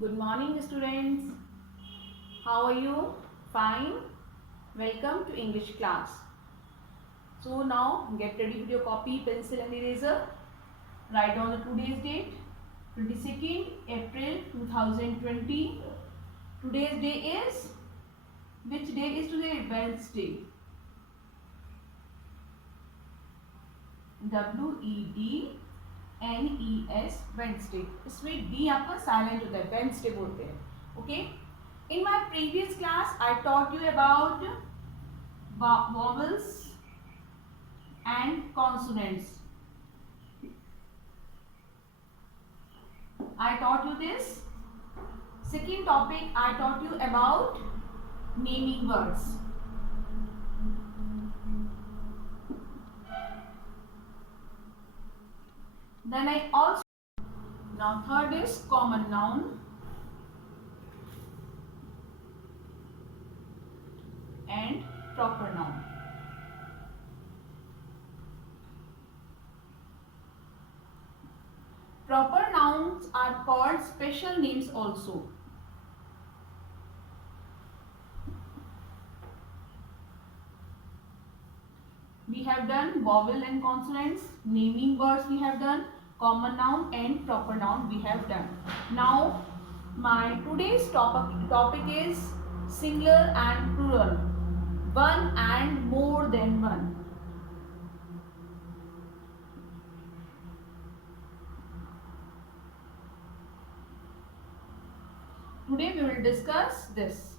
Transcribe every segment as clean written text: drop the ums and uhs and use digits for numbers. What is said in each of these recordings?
Good morning, students. How are you? Fine. Welcome to English class. So now get ready with your copy, pencil and eraser. Write down the today's date, 22nd April 2020. Today's day is, which day is today? Wednesday. WEDNES Wednesday. इसमें D आपका silent होता है, Wednesday बोलते हैं. Okay. In my previous class, I taught you about vowels and consonants. I taught you this. Second topic, I taught you about naming words. Then I also, now third is common noun. And proper noun. Proper nouns are called special names also. We have done vowel and consonants, naming words we have done, common noun and proper noun we have done. Now my today's topic is singular and plural, one and more than one. Today we will discuss this,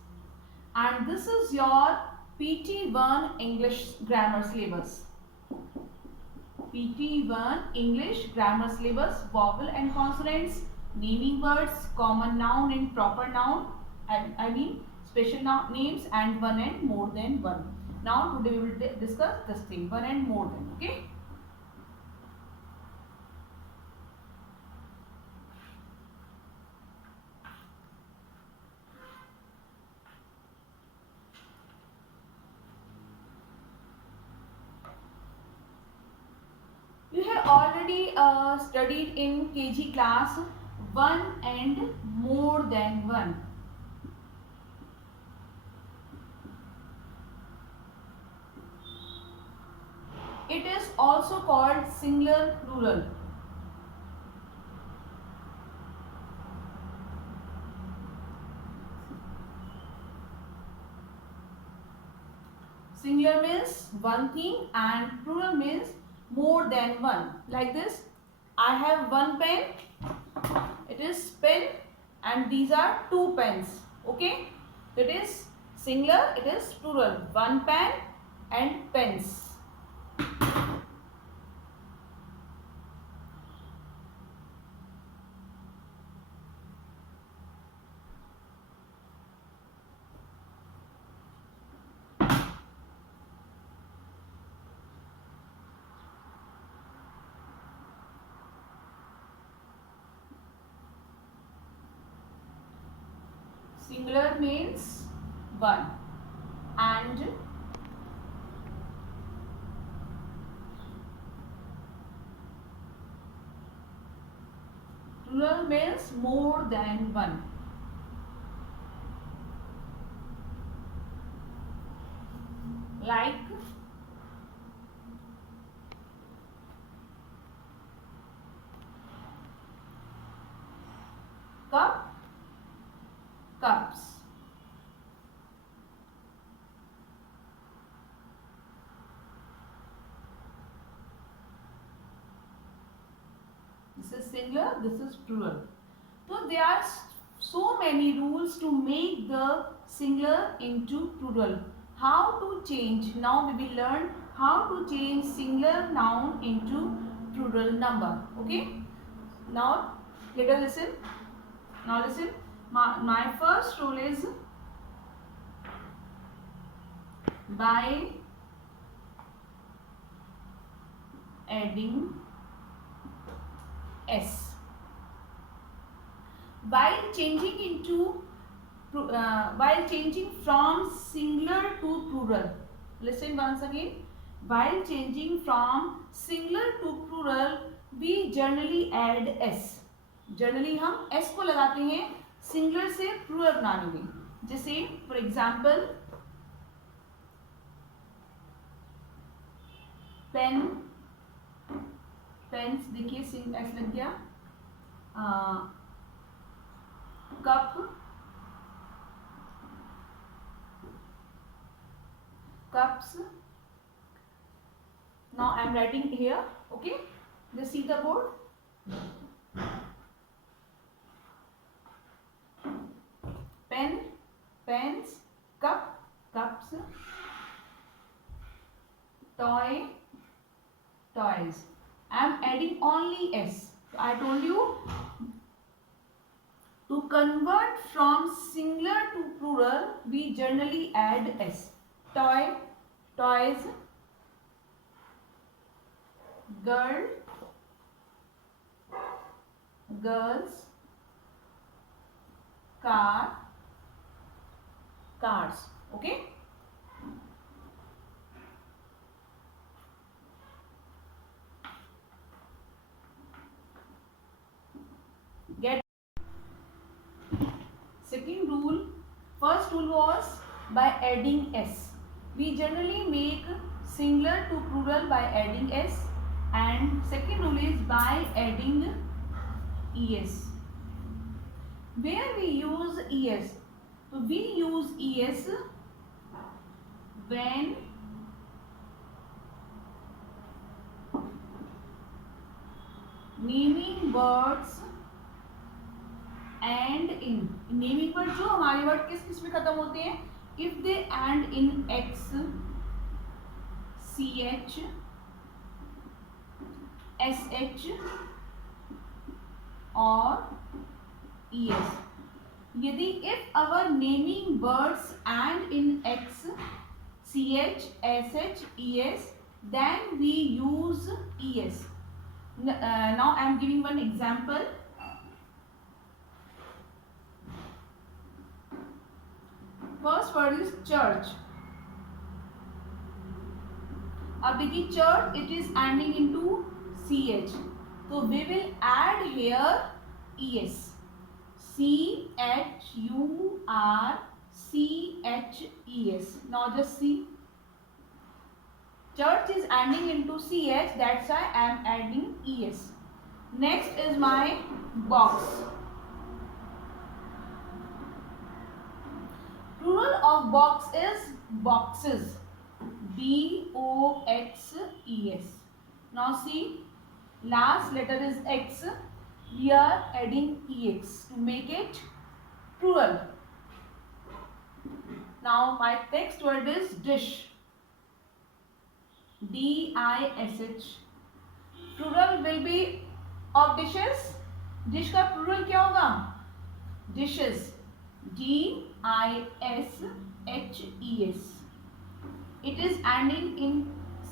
and this is your PT1 English grammar syllabus. PT1 English grammar syllabus, vowel and consonants, naming words, common noun and proper noun, I mean special noun names, and one and more than one. Now today we will discuss this thing, one and more than. Okay. You have already studied in KG class one and more than one. It is also called singular plural. Singular means one thing and plural means more than one. Like this, I have one pen, it is pen, and these are two pens. Okay, it is singular, it is plural, one pen and pens. Singular means one and plural means more than one. Like cup, cups. This is singular, this is plural. So there are so many rules to make the singular into plural. How to change? Now we will learn how to change singular noun into plural number. Okay? Now let us listen. Now listen. My first rule is by adding S. While changing from singular to plural, listen once again. While changing from singular to plural, we generally add S. Generally हम S को लगाते हैं singular से plural बनाने में। जैसे for example pen, pens देखिए S लग गया। Cup, cups. Now I am writing here. Okay, just see the board. Pen, pens, cup, cups. Toy, toys. I am adding only s. I told you to convert from singular to plural we generally add s. Toy, toys. Girl, girls. Car, cars. Okay, get second rule. First rule was by adding s. We generally make singular to plural by adding s, and second rule is by adding es. Where we use es? So we use es when naming words and in. Naming word जो हमारे word किस किस में खत्म होते हैं? If they and in x, ch, sh और es. यदि if our naming words and in x, ch, sh, es, then we use es. Now I am giving one example. First word is church. अब देखिए church, it is ending into ch, so we will add here es. churches. Now just see, church is ending into ch, that's why I am adding es. Next is my box. Plural of box is boxes. boxes. Now see, last letter is x. We are adding ex to make it plural. Now my next word is dish. dish. Plural will be of dishes. Dish का plural क्या होगा? Dishes. dishes. It is ending in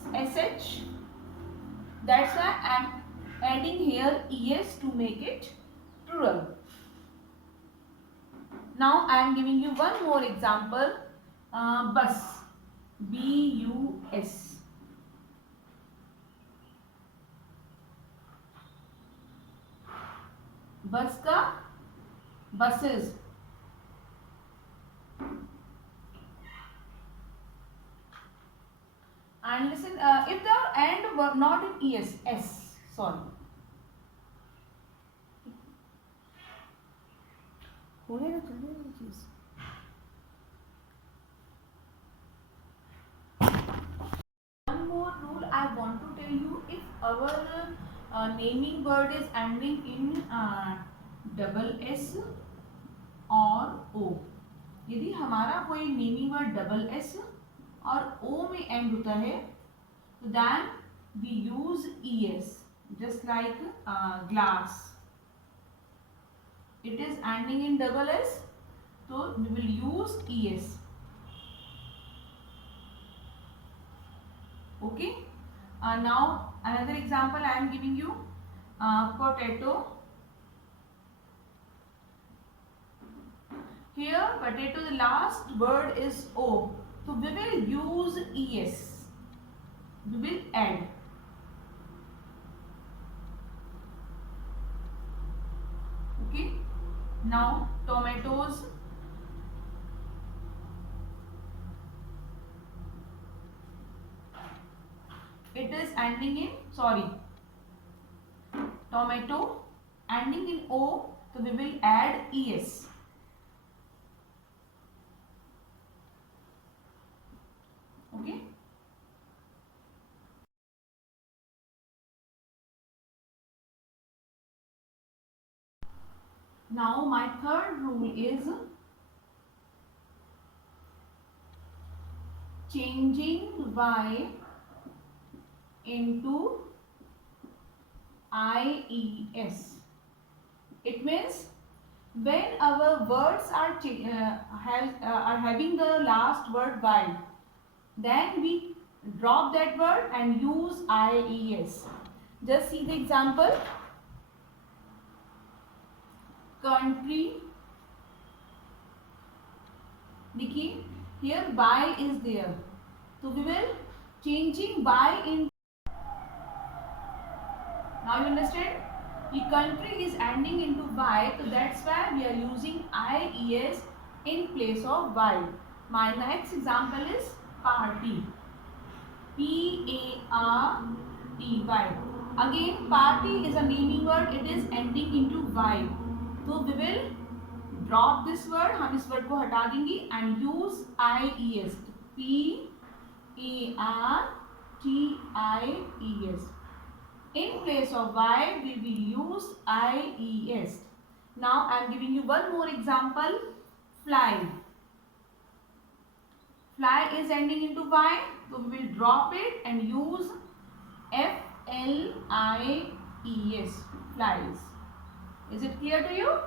sh, that's why I am adding here es to make it plural. Now I am giving you one more example. Bus, bus. बस का buses. And listen, if the end were not in es, s, sorry. हो गया जल्दी ये चीज. One more rule I want to tell you: if our naming word is ending in double s or o, यदि हमारा कोई naming word double s और o में एंड होता है, तो then we use es. Just like glass, it is ending in double s, तो we will use es. Okay, now another example I am giving you. Potato. Here potato, the last word is o, so we will use es. We will add. Okay, Now tomatoes. It is ending in, sorry, tomato ending in O, so we will add es. Okay. Now my third rule is changing y into ies. It means when our words are having the last word y, then we drop that word and use ies. Just see the example. Country. देखिए here y is there, so we will changing y in. Now you understand? The country is ending into y, so that's why we are using ies in place of y. My next example is party. P-A-R-T-Y. Again, party is a naming word. It is ending into y. So we will drop this word. हम इस word को हटा देंगे and use ies. P-A-R-T-I-E-S. In place of y, we will use ies. Now I am giving you one more example. Fly. Fly is ending into y, so we will drop it and use F-L-I-E-S. Flies. Is it clear to you?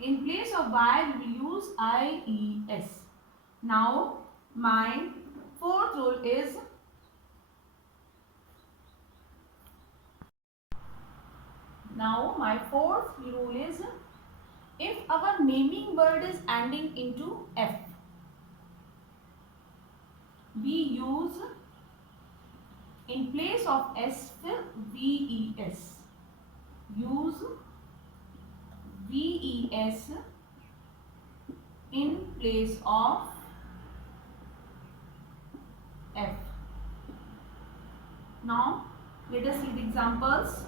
In place of y, we will use ies. Now my fourth rule is if our naming word is ending into F, we use in place of S VES. Use VES in place of F. Now let us see the examples.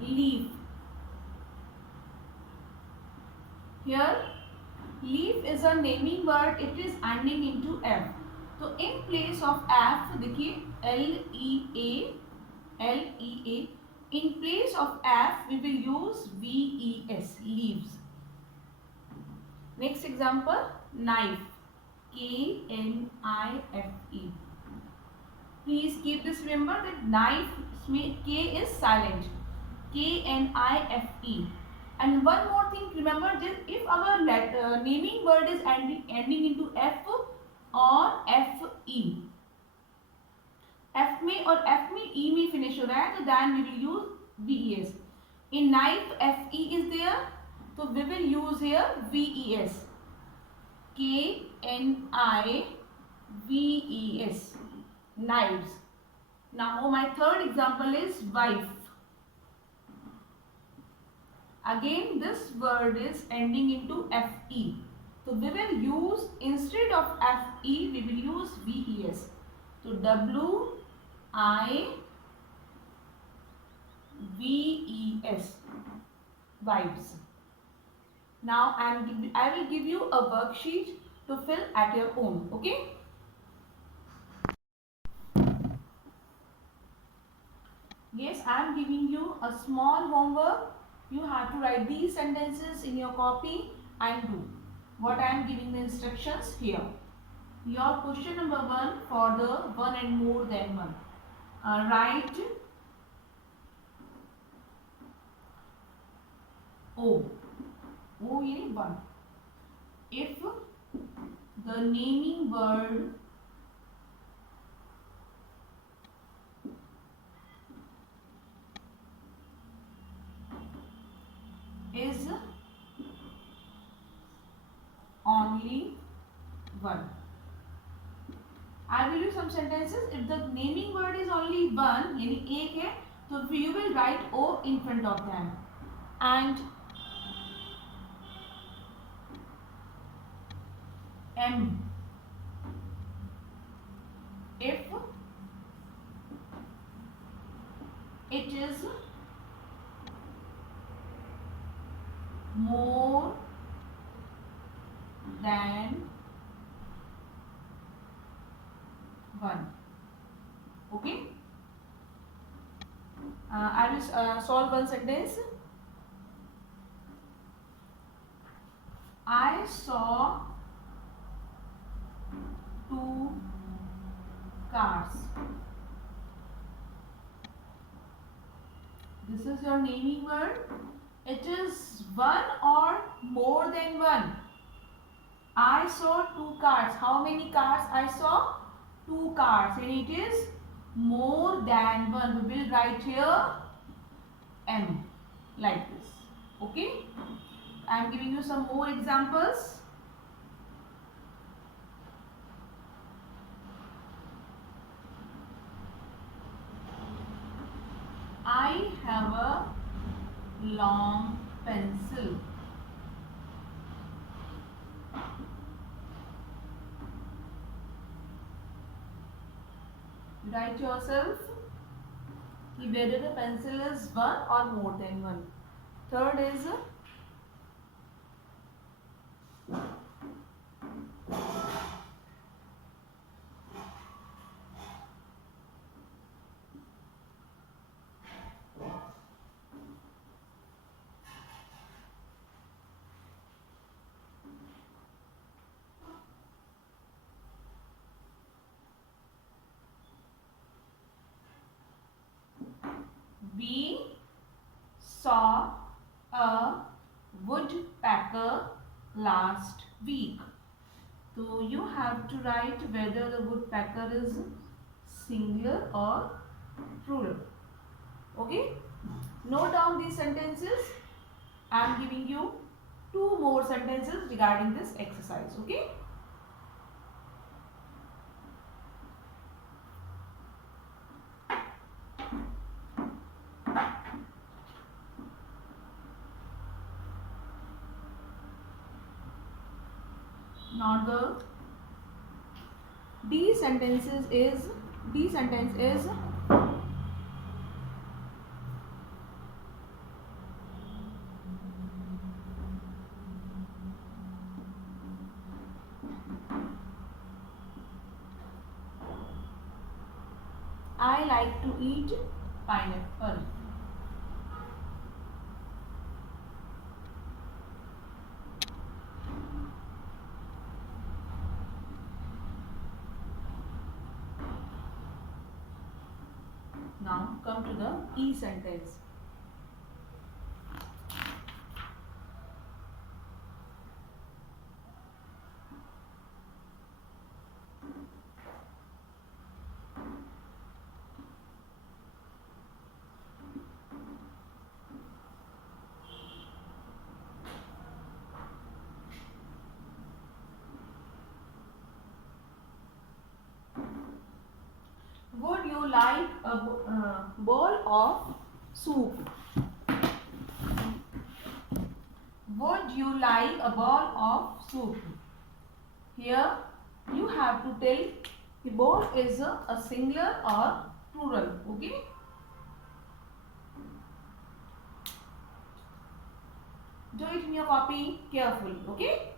Leaf. Here leaf is a naming word. It is ending into F. So in place of F, देखिए LEA. In place of F, we will use VES. Leaves. Next example, knife. KNIFE. Please keep this, remember that knife K is silent. KNIFE. And one more thing, remember this, if our naming word is ending into F or FE. F में और F में E में finish हो रहा है, तो then we will use VES. In knife, FE is there, so we will use here VES. KNIVES. Knives. Now my third example is wife. Again, this word is ending into FE. So we will use, instead of FE, we will use VES. So WIVES. Wives. Now I will give you a worksheet to fill at your own. Okay. Yes, I am giving you a small homework. You have to write these sentences in your copy and do what I am giving the instructions here. Your question number 1 for the one and more than one. Write O. O meaning 1. If the naming word is only 1. I will you some sentences. If the naming word is only one, यानी एक है, तो you will write O in front of them. And M. If it is more than one. Okay. I will solve one sentence. I saw 2 cars. This is your naming word. It is one or more than one. I saw 2 cars. How many cars I saw? 2 cars. And it is more than one. We will write here M like this. Okay. I am giving you some more examples. I have a long pencil. Write yourself whether the pencil is one or more than one. Third is we saw a woodpecker last week. So you have to write whether the woodpecker is singular or plural. Okay? Note down these sentences. I am giving you 2 more sentences regarding this exercise. Okay? Now the D sentence is I like to eat pineapple. Now come to the E sentence. Would you like a bowl of soup? Would you like a bowl of soup? Here you have to tell the bowl is a singular or plural. Okay? Do it in your copy carefully. Okay?